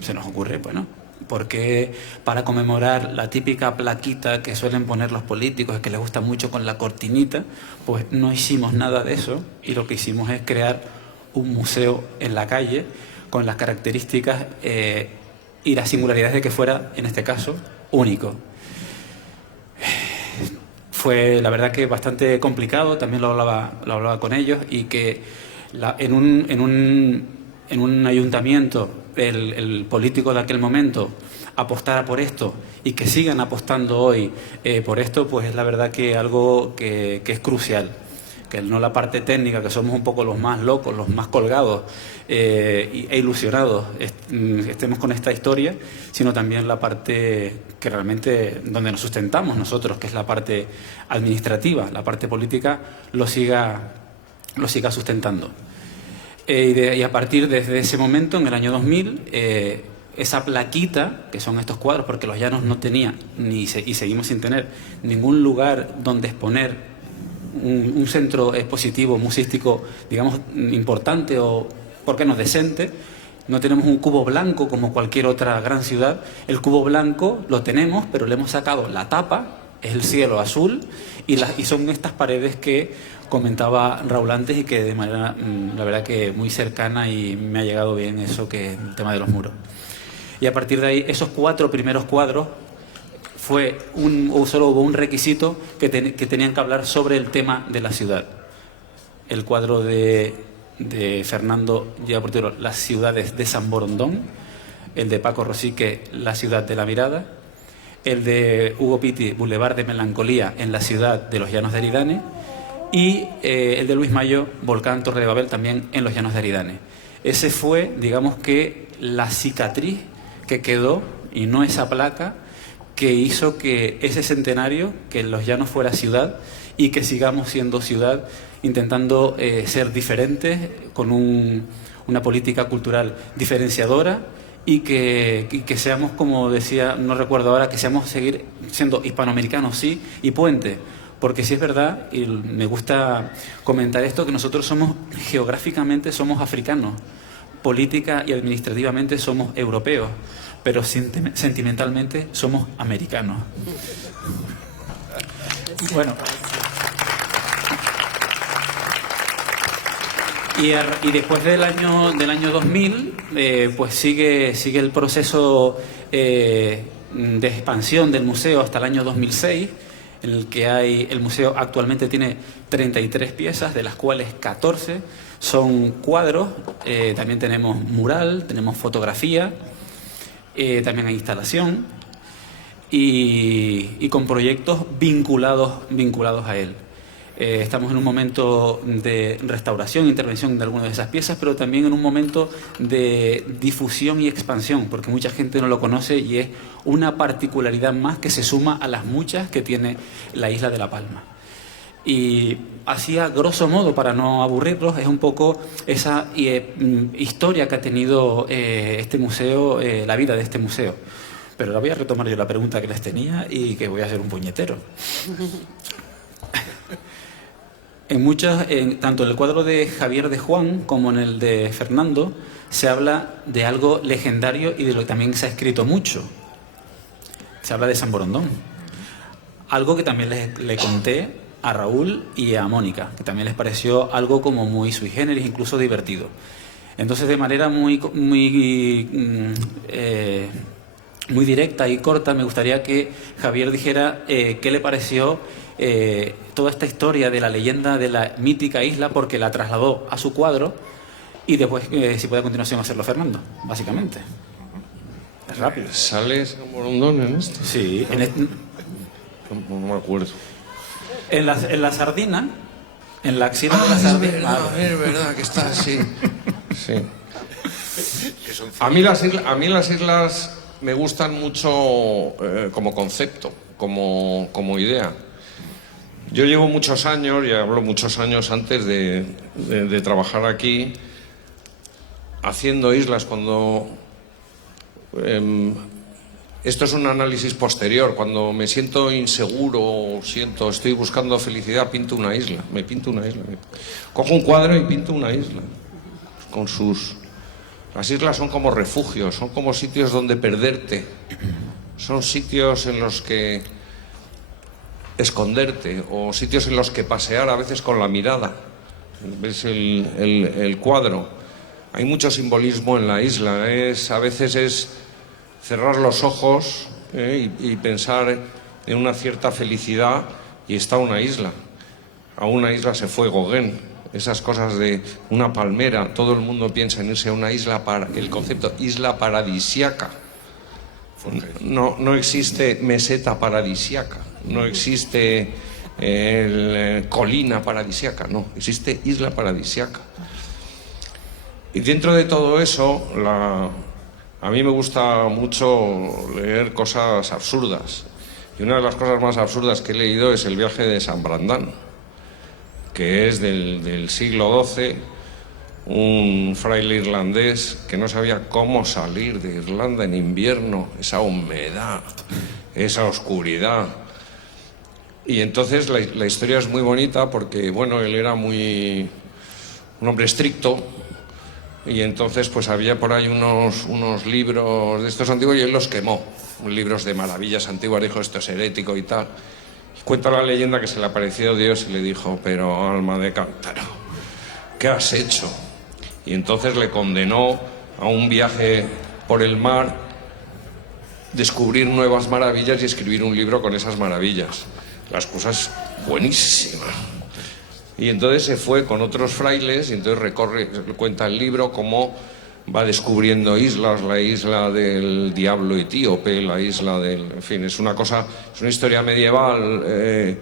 se nos ocurre, bueno, ¿Por qué para conmemorar la típica plaquita que suelen poner los políticos, que les gusta mucho con la cortinita? Pues no hicimos nada de eso, y lo que hicimos es crear un museo en la calle con las características y las singularidades de que fuera, en este caso, único. Fue, la verdad, que bastante complicado, también lo hablaba con ellos, y que en un ayuntamiento el político de aquel momento apostara por esto y que sigan apostando hoy por esto, pues es la verdad que algo que es crucial. Que no la parte técnica, que somos un poco los más locos, los más colgados e ilusionados estemos con esta historia, sino también la parte que realmente donde nos sustentamos nosotros, que es la parte administrativa, la parte política lo siga sustentando. Y a partir desde ese momento, en el año 2000, esa plaquita, que son estos cuadros, porque Los Llanos no tenía y seguimos sin tener ningún lugar donde exponer un centro expositivo museístico, digamos, importante o, ¿por qué no?, decente. No tenemos un cubo blanco como cualquier otra gran ciudad. El cubo blanco lo tenemos, pero le hemos sacado la tapa, es el cielo azul, y son estas paredes que comentaba Raúl antes y que de manera, la verdad, que muy cercana, y me ha llegado bien eso, que el tema de los muros. Y a partir de ahí, esos 4 primeros cuadros, solo hubo un requisito que tenían que hablar sobre el tema de la ciudad. El cuadro de Fernando lleva por título Las ciudades de San Borondón, el de Paco Rosique, La ciudad de la mirada, el de Hugo Pitti, Boulevard de melancolía en la ciudad de los Llanos de Aridane, y el de Luis Mayo, Volcán Torre de Babel, también en los Llanos de Aridane. Ese fue, digamos, que la cicatriz que quedó, y no esa placa, que hizo que ese centenario, que Los Llanos fuera ciudad, y que sigamos siendo ciudad, intentando ser diferentes, con una política cultural diferenciadora, y que seamos, como decía, no recuerdo ahora, que seamos seguir siendo hispanoamericanos, sí, y puente. Porque sí es verdad, y me gusta comentar esto, que nosotros geográficamente somos africanos, política y administrativamente somos europeos, pero sentimentalmente somos americanos. Bueno. Y después del año 2000, pues sigue el proceso de expansión del museo hasta el año 2006, en el que el museo actualmente tiene 33 piezas, de las cuales 14 son cuadros. También tenemos mural, tenemos fotografía, también hay instalación, y con proyectos vinculados a él. Estamos en un momento de restauración, intervención de algunas de esas piezas, pero también en un momento de difusión y expansión, porque mucha gente no lo conoce y es una particularidad más que se suma a las muchas que tiene la isla de La Palma. Y así, a grosso modo, para no aburrirlos, es un poco esa historia que ha tenido este museo, la vida de este museo. Pero ahora voy a retomar yo la pregunta que les tenía y que voy a hacer un puñetero. Tanto en el cuadro de Javier de Juan como en el de Fernando se habla de algo legendario y de lo que también se ha escrito mucho. Se habla de San Borondón. Algo que también le conté a Raúl y a Mónica, que también les pareció algo como muy sui generis, incluso divertido. Entonces, de manera muy directa y corta, me gustaría que Javier dijera qué le pareció toda esta historia de la leyenda de la mítica isla, porque la trasladó a su cuadro, y después, si puede a continuación hacerlo Fernando, básicamente. Es rápido. ¿Sale San Borondón en esto? Sí, No me acuerdo. En la sardina, en la axila de la sardina. Es verdad que está así. Sí. A mí las islas me gustan mucho como concepto, como idea. Yo llevo muchos años, y hablo muchos años antes de trabajar aquí, haciendo islas. Cuando esto es un análisis posterior, cuando me siento inseguro, estoy buscando felicidad, pinto una isla, cojo un cuadro y pinto una isla, con Las islas son como refugios, son como sitios donde perderte, son sitios en los que esconderte o sitios en los que pasear a veces con la mirada. Ves el cuadro. Hay mucho simbolismo en la isla. A veces es cerrar los ojos y pensar en una cierta felicidad y está una isla. A una isla se fue Gauguin. Esas cosas de una palmera, todo el mundo piensa en irse a una isla, el concepto isla paradisiaca. No existe meseta paradisiaca, no existe colina paradisiaca, no, existe isla paradisiaca. Y dentro de todo eso, a mí me gusta mucho leer cosas absurdas. Y una de las cosas más absurdas que he leído es El viaje de San Brandán, que es del siglo XII, un fraile irlandés que no sabía cómo salir de Irlanda en invierno, esa humedad, esa oscuridad. Y entonces la historia es muy bonita porque, bueno, él era un hombre estricto, y entonces pues había por ahí unos libros de estos antiguos y él los quemó, libros de maravillas antiguas, dijo esto es herético y tal. Cuenta la leyenda que se le apareció Dios y le dijo, pero alma de cántaro, ¿qué has hecho? Y entonces le condenó a un viaje por el mar, descubrir nuevas maravillas y escribir un libro con esas maravillas. Las cosas buenísimas. Y entonces se fue con otros frailes y entonces cuenta el libro cómo va descubriendo islas, la isla del diablo etíope, la isla del... En fin, es una historia medieval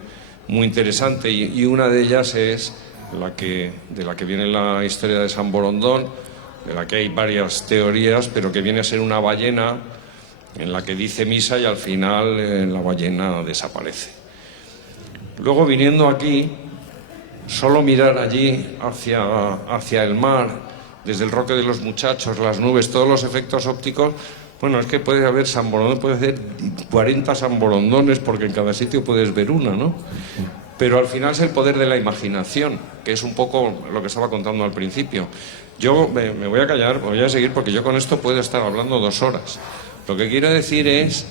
muy interesante y una de ellas es de la que viene la historia de San Borondón, de la que hay varias teorías, pero que viene a ser una ballena en la que dice misa y al final la ballena desaparece. Luego, viniendo aquí, solo mirar allí hacia el mar, desde el Roque de los Muchachos, las nubes, todos los efectos ópticos, bueno, es que puede haber San Borondón, puede haber 40 San Borondones, porque en cada sitio puedes ver una, ¿no? Pero al final es el poder de la imaginación, que es un poco lo que estaba contando al principio. Yo me voy a callar, me voy a seguir, porque yo con esto puedo estar hablando 2 horas. Lo que quiero decir es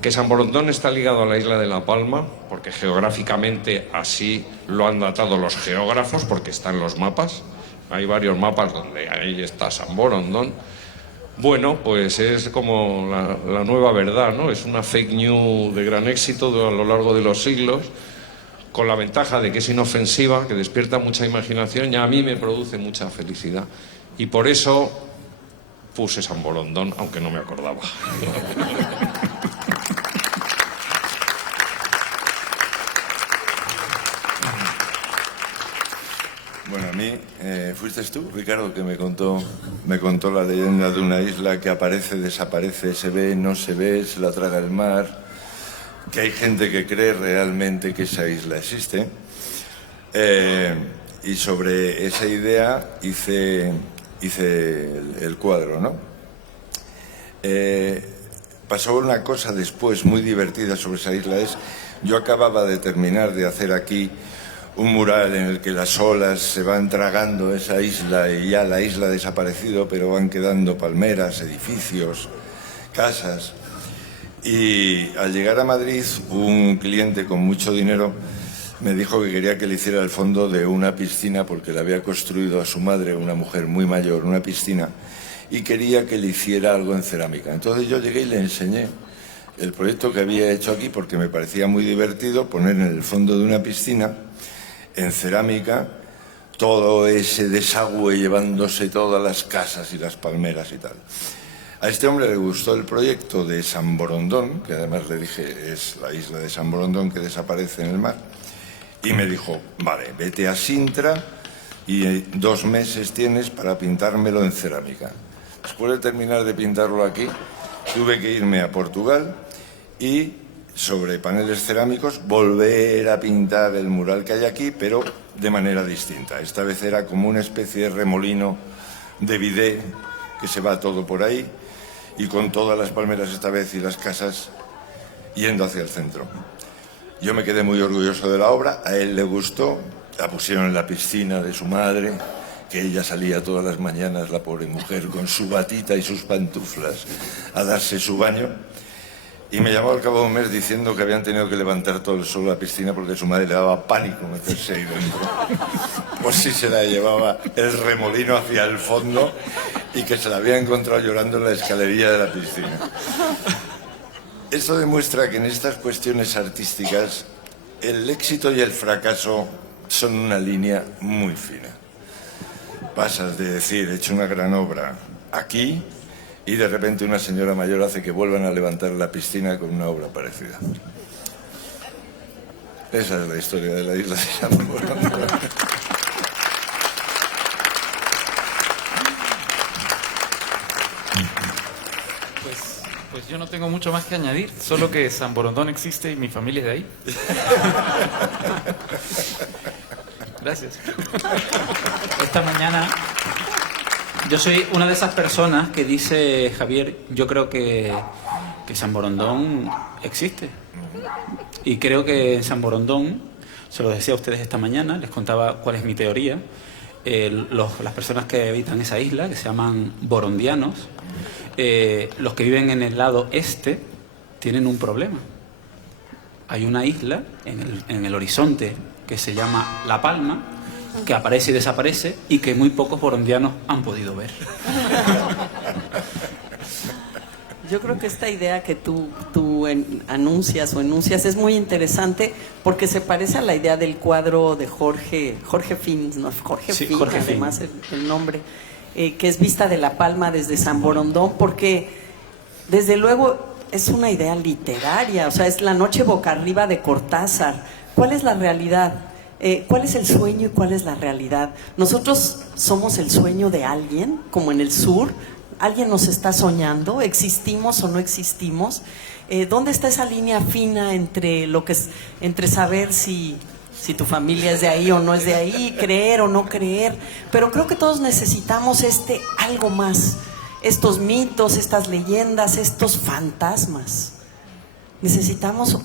que San Borondón está ligado a la isla de La Palma, porque geográficamente así lo han datado los geógrafos, porque está en los mapas. Hay varios mapas donde ahí está San Borondón. Bueno, pues es como la nueva verdad, ¿no? Es una fake news de gran éxito a lo largo de los siglos, con la ventaja de que es inofensiva, que despierta mucha imaginación y a mí me produce mucha felicidad. Y por eso puse San Borondón, aunque no me acordaba. Bueno, a mí, fuiste tú, Ricardo, que me contó la leyenda de una isla que aparece, desaparece, se ve, no se ve, se la traga el mar, que hay gente que cree realmente que esa isla existe. Y sobre esa idea hice el cuadro, ¿no? Pasó una cosa después muy divertida sobre esa isla, yo acababa de terminar de hacer aquí un mural en el que las olas se van tragando esa isla y ya la isla ha desaparecido, pero van quedando palmeras, edificios, casas. Y al llegar a Madrid, un cliente con mucho dinero me dijo que quería que le hiciera el fondo de una piscina, porque le había construido a su madre, una mujer muy mayor, una piscina, y quería que le hiciera algo en cerámica. Entonces yo llegué y le enseñé el proyecto que había hecho aquí, porque me parecía muy divertido poner en el fondo de una piscina, en cerámica, todo ese desagüe llevándose todas las casas y las palmeras y tal. A este hombre le gustó el proyecto de San Borondón, que además le dije es la isla de San Borondón que desaparece en el mar, y me dijo, vale, vete a Sintra y 2 meses tienes para pintármelo en cerámica. Después de terminar de pintarlo aquí, tuve que irme a Portugal y sobre paneles cerámicos volver a pintar el mural que hay aquí, pero de manera distinta. Esta vez era como una especie de remolino de bidet que se va todo por ahí y con todas las palmeras esta vez y las casas yendo hacia el centro. Yo me quedé muy orgulloso de la obra, a él le gustó, la pusieron en la piscina de su madre, que ella salía todas las mañanas, la pobre mujer, con su batita y sus pantuflas a darse su baño. Y me llamó al cabo de un mes diciendo que habían tenido que levantar todo el sol a la piscina porque a su madre le daba pánico meterse ahí dentro. Pues si se la llevaba el remolino hacia el fondo y que se la había encontrado llorando en la escalerilla de la piscina. Esto demuestra que en estas cuestiones artísticas el éxito y el fracaso son una línea muy fina. Pasas de decir, he hecho una gran obra aquí, y de repente una señora mayor hace que vuelvan a levantar la piscina con una obra parecida. Esa es la historia de la isla de San Borondón. Pues yo no tengo mucho más que añadir, solo que San Borondón existe y mi familia es de ahí. Gracias. Esta mañana yo soy una de esas personas que dice, Javier, yo creo que San Borondón existe. Y creo que en San Borondón, se lo decía a ustedes esta mañana, les contaba cuál es mi teoría. Las personas que habitan esa isla, que se llaman borondianos, los que viven en el lado este, tienen un problema. Hay una isla en el horizonte que se llama La Palma, que aparece y desaparece y que muy pocos borondianos han podido ver. Yo creo que esta idea que tú anuncias o enuncias es muy interesante porque se parece a la idea del cuadro de Jorge Fin, ¿no? Jorge Fin, además el nombre, que es Vista de La Palma desde San Borondón, porque desde luego es una idea literaria, o sea, es la noche boca arriba de Cortázar. ¿Cuál es la realidad? ¿Cuál es el sueño y cuál es la realidad? Nosotros somos el sueño de alguien, como en el sur. ¿Alguien nos está soñando? ¿Existimos o no existimos? ¿Dónde está esa línea fina entre saber si tu familia es de ahí o no es de ahí, creer o no creer? Pero creo que todos necesitamos algo más, estos mitos, estas leyendas, estos fantasmas. Necesitamos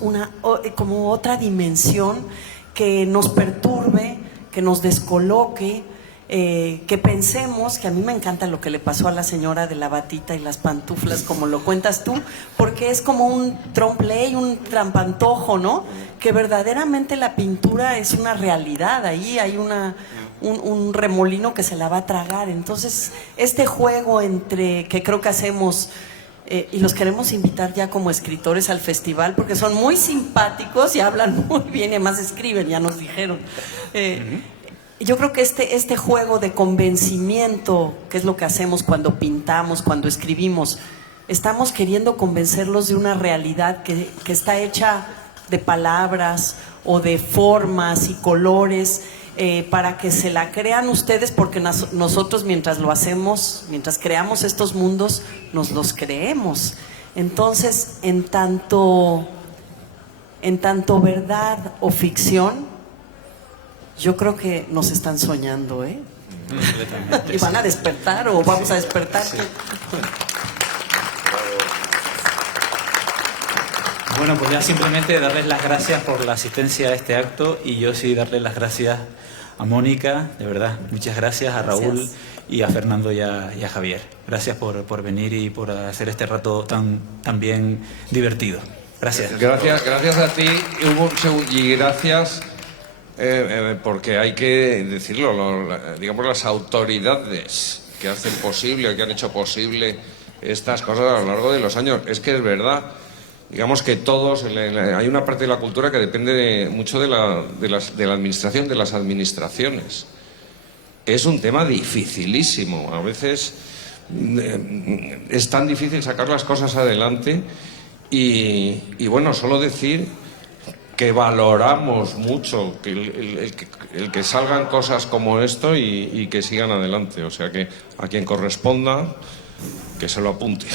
como otra dimensión que nos perturbe, que nos descoloque, que pensemos, que a mí me encanta lo que le pasó a la señora de la batita y las pantuflas, como lo cuentas tú, porque es como un trompe-l'œil, un trampantojo, ¿no? Que verdaderamente la pintura es una realidad, ahí hay un remolino que se la va a tragar. Entonces, este juego que creo que hacemos, y los queremos invitar ya como escritores al festival, porque son muy simpáticos y hablan muy bien, y además escriben, ya nos dijeron. Yo creo que este juego de convencimiento, que es lo que hacemos cuando pintamos, cuando escribimos, estamos queriendo convencerlos de una realidad que está hecha de palabras o de formas y colores, para que se la crean ustedes, porque nosotros mientras lo hacemos, mientras creamos estos mundos, nos los creemos. Entonces, en tanto verdad o ficción, yo creo que nos están soñando, ¿eh? Y van a despertar o vamos a despertar. Sí. Bueno, pues ya simplemente darles las gracias por la asistencia a este acto, y yo sí darles las gracias a Mónica, de verdad, muchas gracias, a Raúl y a Fernando y a Javier. Gracias por venir y por hacer este rato tan bien divertido. Gracias. Gracias a ti, y gracias, porque hay que decirlo, digamos, las autoridades que hacen posible, que han hecho posible estas cosas a lo largo de los años. Es que es verdad. Digamos que todos, hay una parte de la cultura que depende mucho de la administración, de las administraciones. Es un tema dificilísimo. A veces es tan difícil sacar las cosas adelante y bueno, solo decir que valoramos mucho el que salgan cosas como esto y que sigan adelante. O sea que a quien corresponda, que se lo apunte.